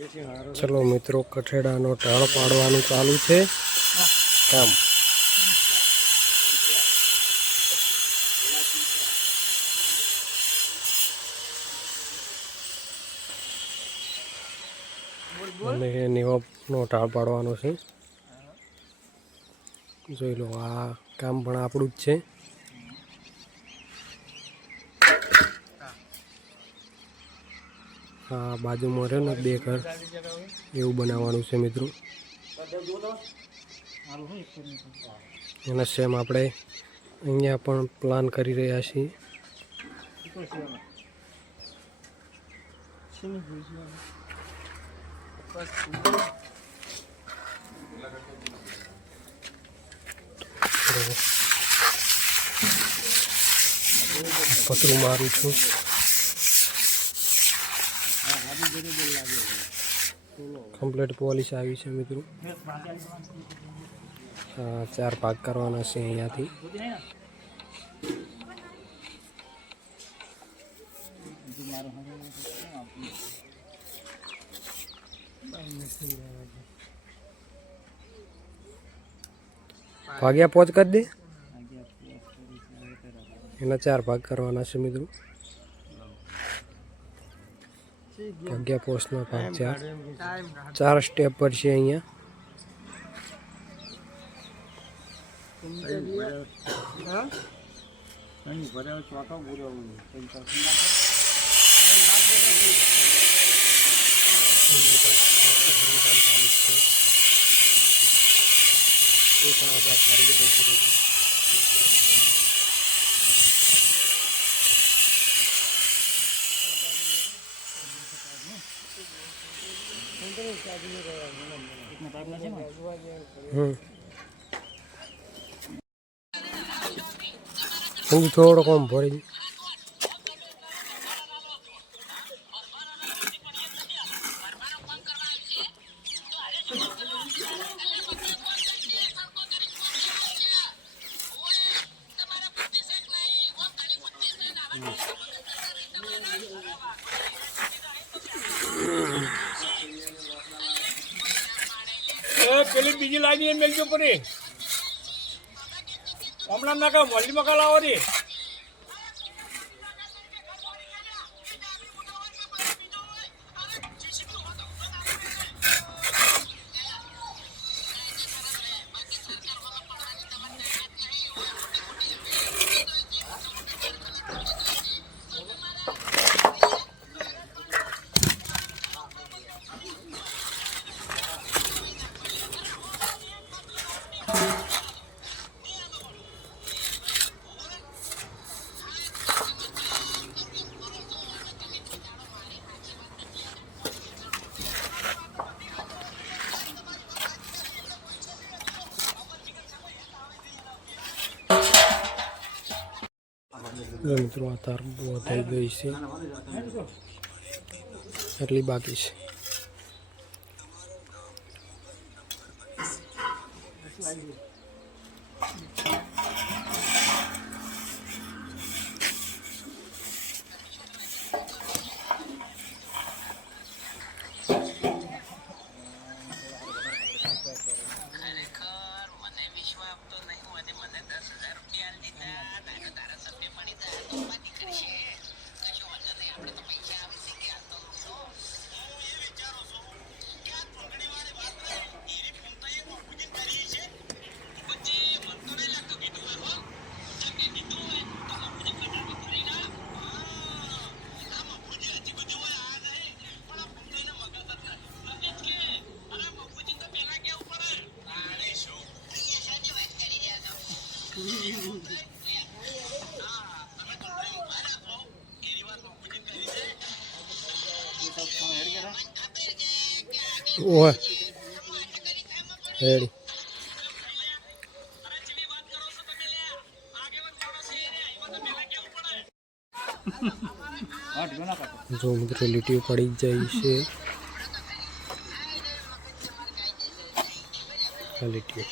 चलो मित्रों कठेड़ानो ढाळ पाडवानुं चालू छे काम। અને નીવાનો ઢાળ પાડવાનો છે। જોઈ લો આ કામ પણ આપણું જ છે। हाँ बाजू में रहे ने बे घर एवं बनावानुं छे मित्रों। एना सेम आपणे अहींया पण प्लान करी रह्या छीए। पतरू मारू छूं। कम्प्लीट पॉलिश आई है मित्रों। हाँ 4 भाग करवाना छे अहींयाथी। भाग्या पोच कर दे। एना 4 भाग करवाना छे मित्रों। भाग्या पोस्ट ना भाग 4 स्टेप पर छे अहींया। थोड़ा कम भरी પેલી બીજી લાઈન એ મેલજો પડી હમણાં ના કા વલ્લી મકા લાવો રે। मित्रों आ तार थी गई है एटली बाकी है। ओए रेडी जो मित्रों लिटी पड़ी जाए से लिटी